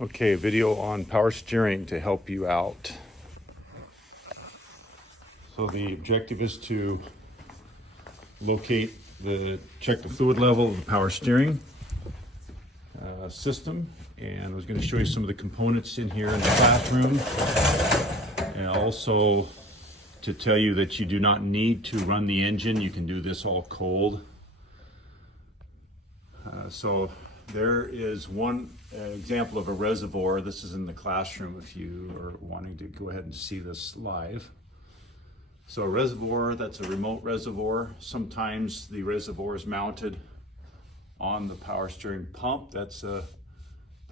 Okay, video on power steering to help you out. So the objective is to check the fluid level of the power steering system, and I was going to show you some of the components in here in the classroom, and also to tell you that you do not need to run the engine. You can do this all cold. So there is one example of a reservoir. This is in the classroom if you are wanting to go ahead and see this live. So a reservoir, that's a remote reservoir. Sometimes the reservoir is mounted on the power steering pump. That's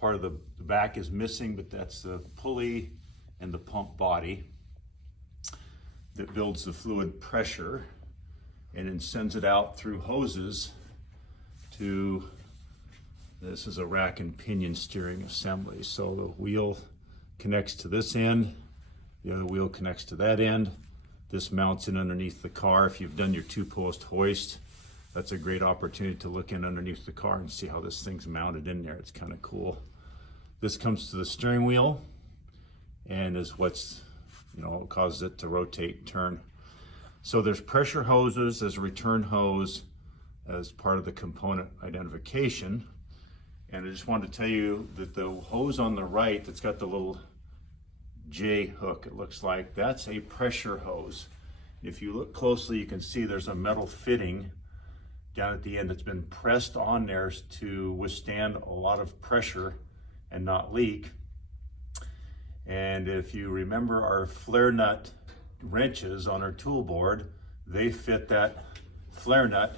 part of the back is missing, but that's the pulley and the pump body that builds the fluid pressure and then sends it out through hoses to, this is a rack and pinion steering assembly. So the wheel connects to this end, the other wheel connects to that end. This mounts in underneath the car. If you've done your 2-post hoist, that's a great opportunity to look in underneath the car and see how this thing's mounted in there. It's kind of cool. This comes to the steering wheel and is what's, causes it to rotate and turn. So there's pressure hoses, there's a return hose as part of the component identification. And I just wanted to tell you that the hose on the right that's got the little J hook, it looks like, that's a pressure hose. If you look closely, you can see there's a metal fitting down at the end that's been pressed on there to withstand a lot of pressure and not leak. And if you remember our flare nut wrenches on our tool board, they fit that flare nut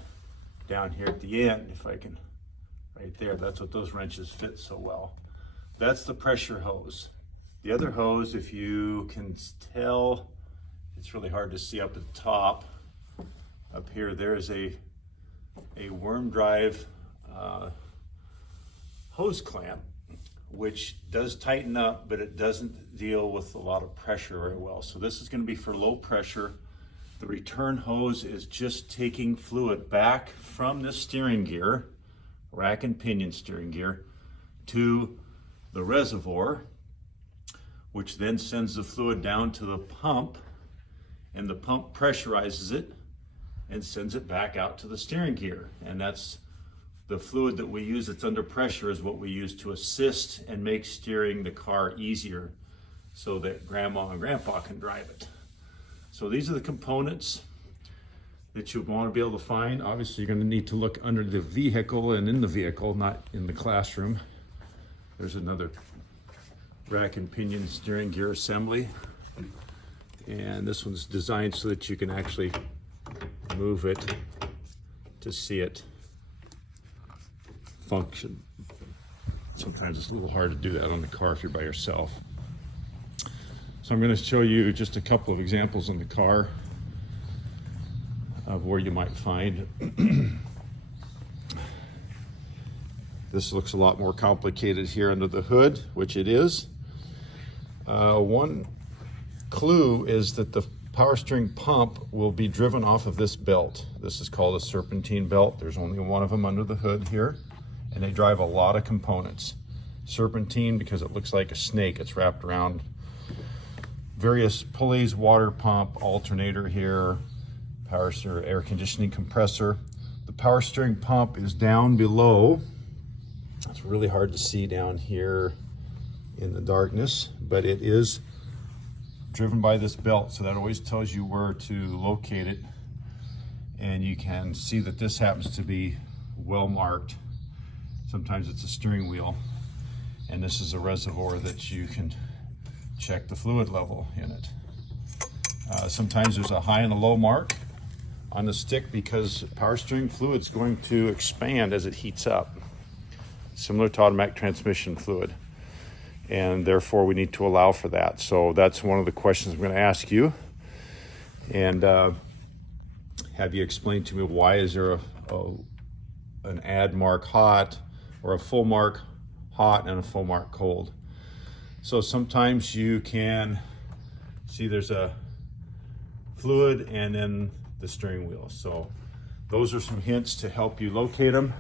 down here at the end. If I can, right there, that's what those wrenches fit so well. That's the pressure hose. The other hose, if you can tell, it's really hard to see up at the top. Up here, there is a worm drive hose clamp, which does tighten up, but it doesn't deal with a lot of pressure very well. So this is going to be for low pressure. The return hose is just taking fluid back from the steering gear, rack and pinion steering gear, to the reservoir, which then sends the fluid down to the pump, and the pump pressurizes it and sends it back out to the steering gear. And that's the fluid that we use that's under pressure is what we use to assist and make steering the car easier so that grandma and grandpa can drive it. So these are the components that you want to be able to find. Obviously, you're going to need to look under the vehicle and in the vehicle, not in the classroom. There's another rack and pinion steering gear assembly. And this one's designed so that you can actually move it to see it function. Sometimes it's a little hard to do that on the car if you're by yourself. So I'm going to show you just a couple of examples on the car of where you might find. This looks a lot more complicated here under the hood, which it is. One clue is that the power steering pump will be driven off of this belt. This is called a serpentine belt. There's only one of them under the hood here, and they drive a lot of components. Serpentine because it looks like a snake. It's wrapped around various pulleys, water pump, alternator here, power steering, air conditioning compressor. The power steering pump is down below. It's really hard to see down here in the darkness, but it is driven by this belt, so that always tells you where to locate it. And you can see that this happens to be well marked. Sometimes it's a steering wheel, and this is a reservoir that you can check the fluid level in it. Sometimes there's a high and a low mark on the stick because power steering fluid is going to expand as it heats up, similar to automatic transmission fluid, and therefore we need to allow for that. So that's one of the questions I'm going to ask you, and have you explain to me why is there an add mark hot or a full mark hot and a full mark cold. So sometimes you can see there's a fluid and then the steering wheel. So those are some hints to help you locate them.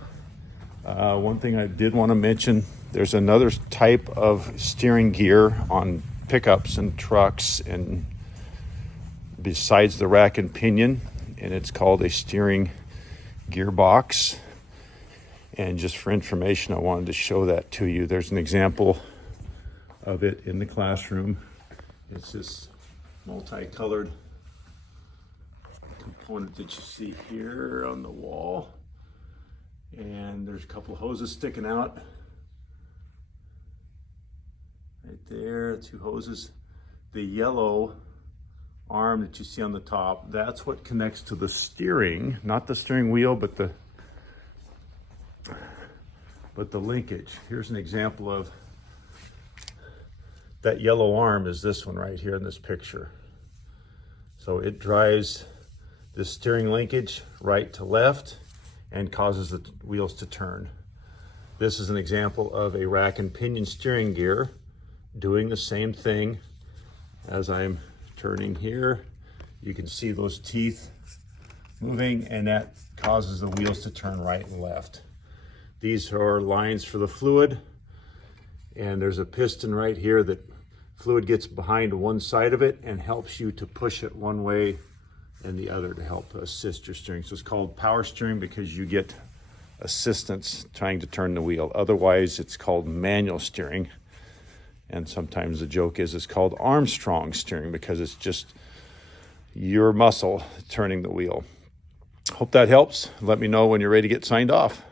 One thing I did want to mention, there's another type of steering gear on pickups and trucks and besides the rack and pinion, and it's called a steering gearbox. And just for information, I wanted to show that to you. There's an example of it in the classroom. It's this multicolored component that you see here on the wall. And there's a couple of hoses sticking out. Right there, 2 hoses. The yellow arm that you see on the top, that's what connects to the steering, not the steering wheel, but the linkage. Here's an example of that yellow arm is this one right here in this picture. So it drives the steering linkage right to left and causes the wheels to turn. This is an example of a rack and pinion steering gear doing the same thing. As I'm turning here, you can see those teeth moving, and that causes the wheels to turn right and left. These are lines for the fluid, and there's a piston right here that fluid gets behind one side of it and helps you to push it one way and the other to help assist your steering. So it's called power steering because you get assistance trying to turn the wheel. Otherwise, it's called manual steering. And sometimes the joke is it's called Armstrong steering because it's just your muscle turning the wheel. Hope that helps. Let me know when you're ready to get signed off.